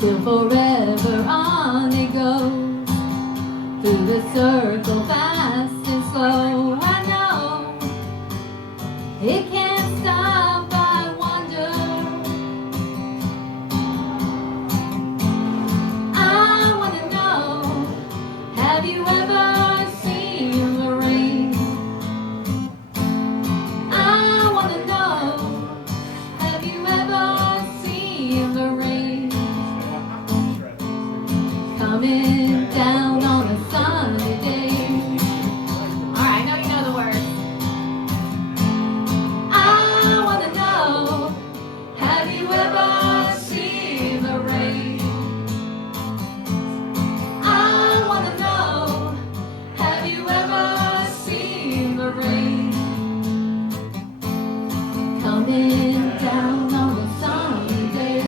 till forever on it goes, through the circle fast and slow. I know